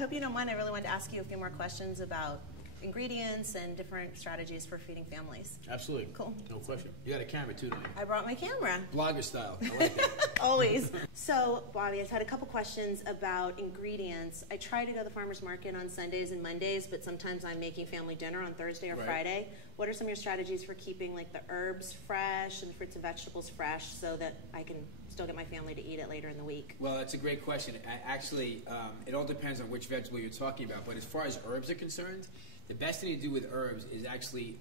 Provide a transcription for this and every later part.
I hope you don't mind. I really wanted to ask you a few more questions about ingredients and different strategies for feeding families. Absolutely. Cool. No question. You got a camera too, don't you? I brought my camera. Blogger style. I like it. Always. So, Bobby, I've had a couple questions about ingredients. I try to go to the farmer's market on Sundays and Mondays, but sometimes I'm making family dinner on Thursday or Friday. What are some of your strategies for keeping like the herbs fresh and the fruits and vegetables fresh so that I can still get my family to eat it later in the week? Well, that's a great question. Actually, it all depends on which vegetable you're talking about. But as far as herbs are concerned, the best thing to do with herbs is actually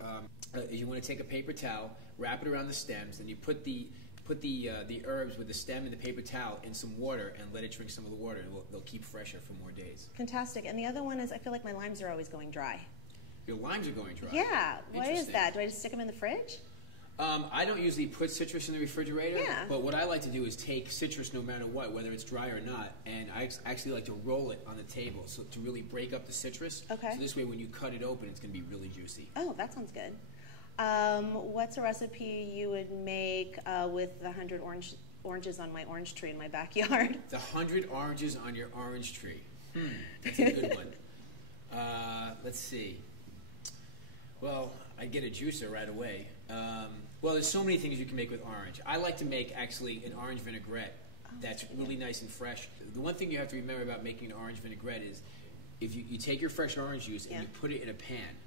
you want to take a paper towel, wrap it around the stems, and you put the herbs with the stem and the paper towel in some water and let it drink some of the water, and they'll keep fresher for more days. Fantastic. And the other one is I feel like my limes are always going dry. Your limes are going dry. Yeah. Why is that? Do I just stick them in the fridge? I don't usually put citrus in the refrigerator, Yeah. but what I like to do is take citrus no matter what, whether it's dry or not, and I actually like to roll it on the table so to really break up the citrus. Okay. So this way when you cut it open, it's going to be really juicy. Oh, that sounds good. What's a recipe you would make with the 100 oranges on my orange tree in my backyard? The 100 oranges on your orange tree. That's a good one. Let's see. Well, I'd get a juicer right away. Well, there's so many things you can make with orange. I like to make, actually, an orange vinaigrette that's really nice and fresh. The one thing you have to remember about making an orange vinaigrette is if you take your fresh orange juice and you put it in a pan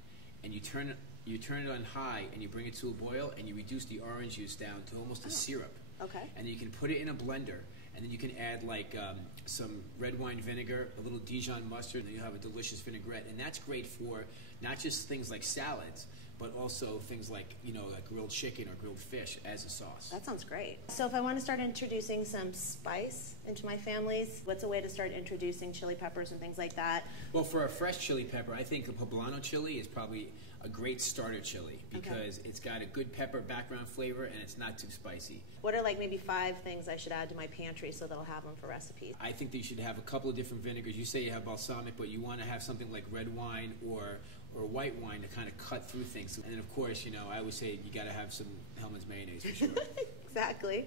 and you turn it on high and you bring it to a boil and you reduce the orange juice down to almost a syrup. Okay. And then you can put it in a blender, and then you can add like some red wine vinegar, a little Dijon mustard, and then you'll have a delicious vinaigrette. And that's great for not just things like salads, but also things like, like grilled chicken or grilled fish as a sauce. That sounds great. So if I want to start introducing some spice into my families, what's a way to start introducing chili peppers and things like that? Well, for a fresh chili pepper, I think a poblano chili is probably a great starter chili because it's got a good pepper background flavor and it's not too spicy. What are like maybe 5 things I should add to my pantry so that I'll have them for recipes? I think that you should have a couple of different vinegars. You say you have balsamic, but you want to have something like red wine or white wine to kind of cut through things. And then, of course, I always say you got to have some Hellmann's mayonnaise for sure. Exactly.